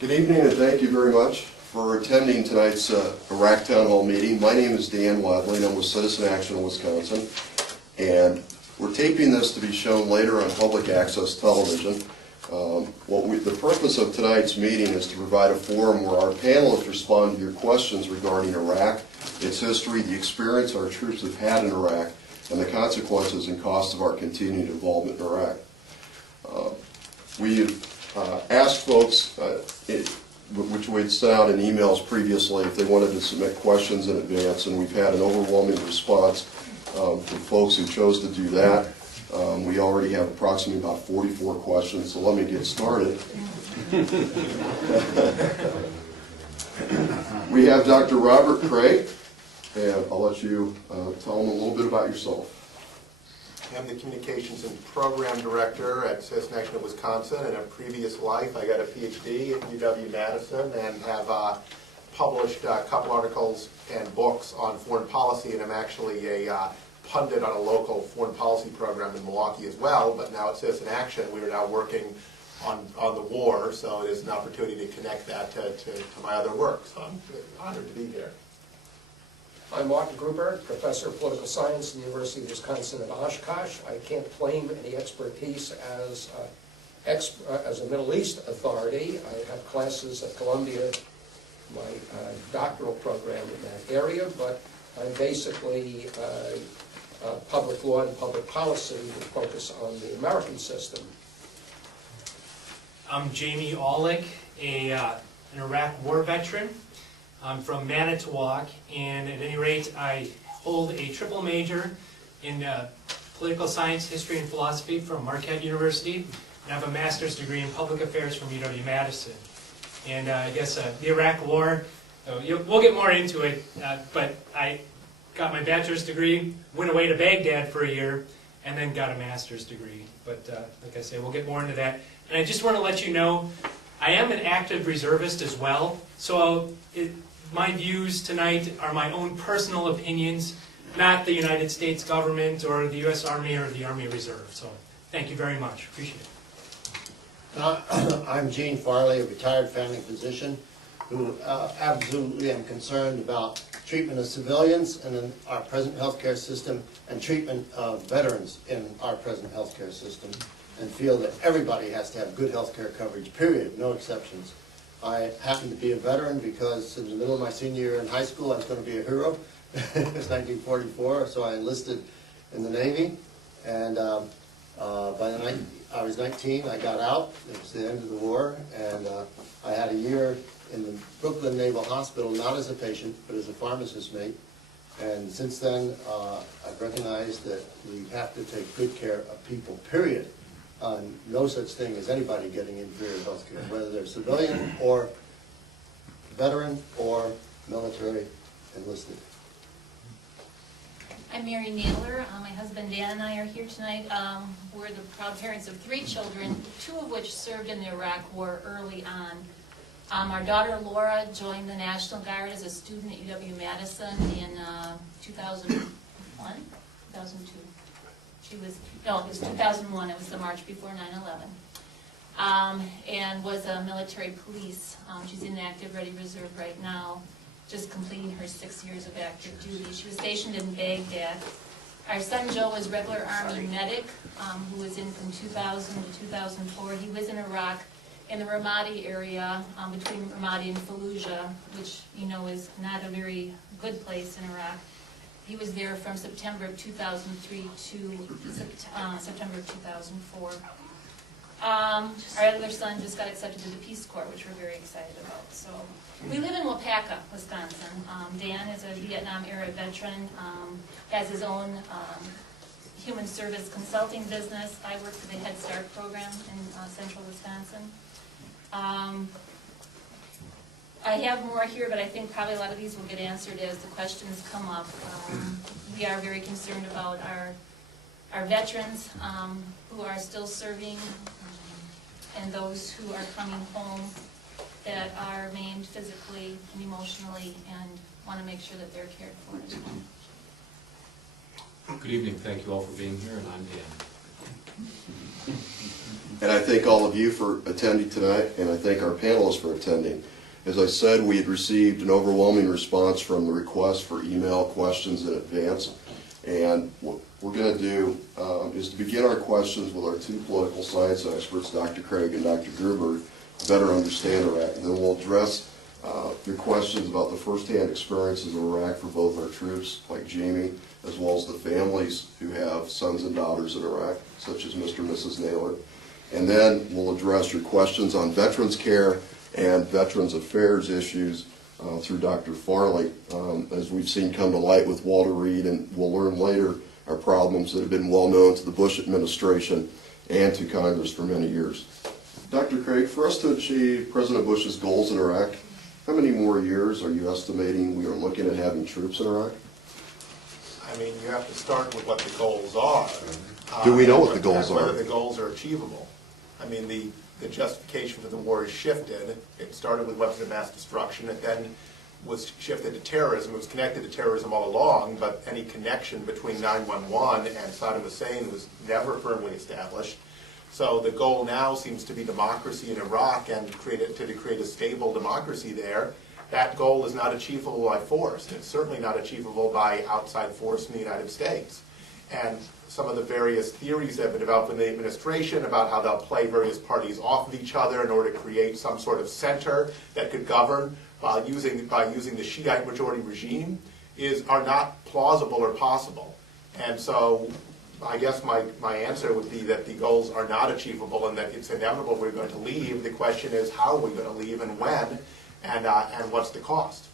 Good evening and thank you very much for attending tonight's Iraq Town Hall meeting. My name is Dan Wadley and I'm with Citizen Action of Wisconsin. And we're taping this to be shown later on public access television. The purpose of tonight's meeting is to provide a forum where our panelists respond to your questions regarding Iraq, its history, the experience our troops have had in Iraq, and the consequences and costs of our continued involvement in Iraq. We asked folks, which we'd sent out in emails previously, if they wanted to submit questions in advance, and we've had an overwhelming response from folks who chose to do that. We already have approximately about 44 questions, so let me get started. We have Dr. Robert Craig, and I'll let you tell them a little bit about yourself. I'm the Communications and Program Director at Citizen Action of Wisconsin. In a previous life, I got a PhD at UW-Madison and have published a couple articles and books on foreign policy, and I'm actually a pundit on a local foreign policy program in Milwaukee as well, but now at Citizen Action, we are now working on the war, so it is an opportunity to connect that to my other work, so I'm honored to be here. I'm Martin Gruber, Professor of Political Science in the University of Wisconsin at Oshkosh. I can't claim any expertise as a Middle East authority. I have classes at Columbia, my doctoral program in that area, but I'm basically public law and public policy with focus on the American system. I'm Jamie Aulick, an Iraq war veteran. I'm from Manitowoc, and at any rate, I hold a triple major in political science, history, and philosophy from Marquette University, and I have a master's degree in public affairs from UW-Madison. And I guess the Iraq War, we'll get more into it, but I got my bachelor's degree, went away to Baghdad for a year, and then got a master's degree. But like I say, we'll get more into that. And I just want to let you know, I am an active reservist as well, so my views tonight are my own personal opinions, not the United States government or the U.S. Army or the Army Reserve. So thank you very much. Appreciate it. I'm Gene Farley, a retired family physician who absolutely am concerned about treatment of civilians in our present healthcare system and treatment of veterans in our present healthcare system, and feel that everybody has to have good healthcare coverage, period, no exceptions. I happen to be a veteran because in the middle of my senior year in high school I was going to be a hero. It was 1944, so I enlisted in the Navy, and by the night I was 19, I got out. It was the end of the war, and I had a year in the Brooklyn Naval Hospital, not as a patient, but as a pharmacist mate. And since then, I've recognized that we have to take good care of people, period. No such thing as anybody getting inferior health care, whether they're civilian or veteran or military enlisted. I'm Mary Naylor. My husband Dan and I are here tonight. We're the proud parents of 3 children, 2 of which served in the Iraq War early on. Our daughter Laura joined the National Guard as a student at UW-Madison in 2001, 2002. It was 2001. It was the March before 9/11, and was a military police. She's in the active ready reserve right now, just completing her 6 years of active duty. She was stationed in Baghdad. Our son Joe was regular Army medic, who was in from 2000 to 2004. He was in Iraq in the Ramadi area, between Ramadi and Fallujah, which you know is not a very good place in Iraq. He was there from September of 2003 to September of 2004. Our other son just got accepted to the Peace Corps, which we're very excited about. So we live in Waupaca, Wisconsin. Dan is a Vietnam-era veteran, has his own human service consulting business. I work for the Head Start program in central Wisconsin. I have more here, but I think probably a lot of these will get answered as the questions come up. We are very concerned about our veterans who are still serving, and those who are coming home that are maimed physically and emotionally, and want to make sure that they're cared for as well. Good evening. Thank you all for being here, and I'm Dan. And I thank all of you for attending tonight, and I thank our panelists for attending. As I said, we had received an overwhelming response from the request for email questions in advance. And what we're going to do is to begin our questions with our two political science experts, Dr. Craig and Dr. Gruber, to better understand Iraq. And then we'll address your questions about the firsthand experiences of Iraq for both our troops, like Jamie, as well as the families who have sons and daughters in Iraq, such as Mr. and Mrs. Naylor. And then we'll address your questions on veterans care and veterans affairs issues through Dr. Farley, as we've seen come to light with Walter Reed, and we'll learn later are problems that have been well known to the Bush administration and to Congress for many years. Dr. Craig, for us to achieve President Bush's goals in Iraq, how many more years are you estimating we are looking at having troops in Iraq? I mean, you have to start with what the goals are. Do we know what the goals and are? whether the goals are achievable. I mean, the justification for the war is shifted. It started with weapons of mass destruction. It then was shifted to terrorism. It was connected to terrorism all along, but any connection between 9/11 and Saddam Hussein was never firmly established. So the goal now seems to be democracy in Iraq and to create a stable democracy there. That goal is not achievable by force. It's certainly not achievable by outside force in the United States. And some of the various theories that have been developed in the administration about how they'll play various parties off of each other in order to create some sort of center that could govern by using the Shiite majority regime are not plausible or possible. And so I guess my answer would be that the goals are not achievable and that it's inevitable we're going to leave. The question is how are we going to leave and when, and what's the cost?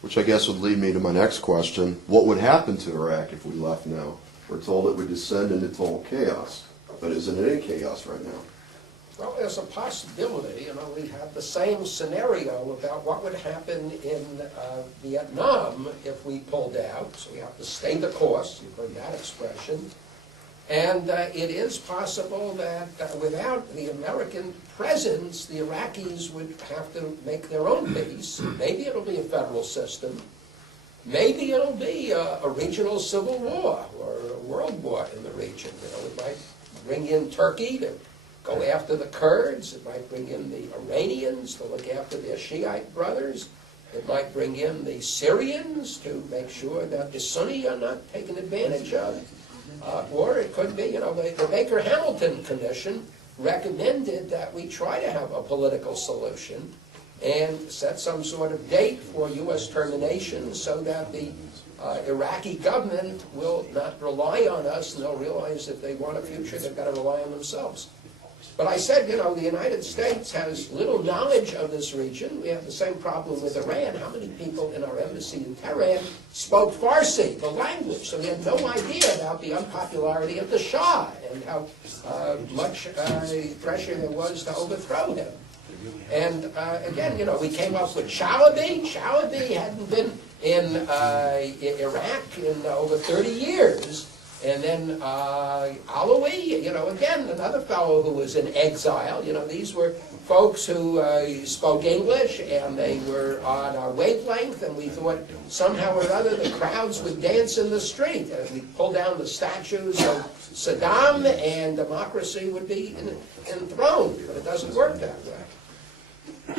Which I guess would lead me to my next question. What would happen to Iraq if we left now? We're told it would descend into total chaos, but isn't it in chaos right now? Well, there's a possibility, we have the same scenario about what would happen in Vietnam if we pulled out. So we have to stay the course, you've heard that expression. And it is possible that without the American presence, the Iraqis would have to make their own peace. Maybe it'll be a federal system. Maybe it'll be a regional civil war or a world war in the region. It might bring in Turkey to go after the Kurds. It might bring in the Iranians to look after their Shiite brothers. It might bring in the Syrians to make sure that the Sunni are not taken advantage of. Or it could be, the Baker-Hamilton Commission recommended that we try to have a political solution and set some sort of date for U.S. termination so that the Iraqi government will not rely on us, and they'll realize if they want a future, they've got to rely on themselves. But I said, the United States has little knowledge of this region. We have the same problem with Iran. How many people in our embassy in Tehran spoke Farsi, the language? So we had no idea about the unpopularity of the Shah and how much pressure there was to overthrow him. And again, we came up with Chalabi. Chalabi hadn't been in Iraq in over 30 years. And then Alawi, again, another fellow who was in exile. These were folks who spoke English, and they were on our wavelength, and we thought somehow or other the crowds would dance in the street. And we'd pull down the statues of Saddam, and democracy would be enthroned. But it doesn't work that way.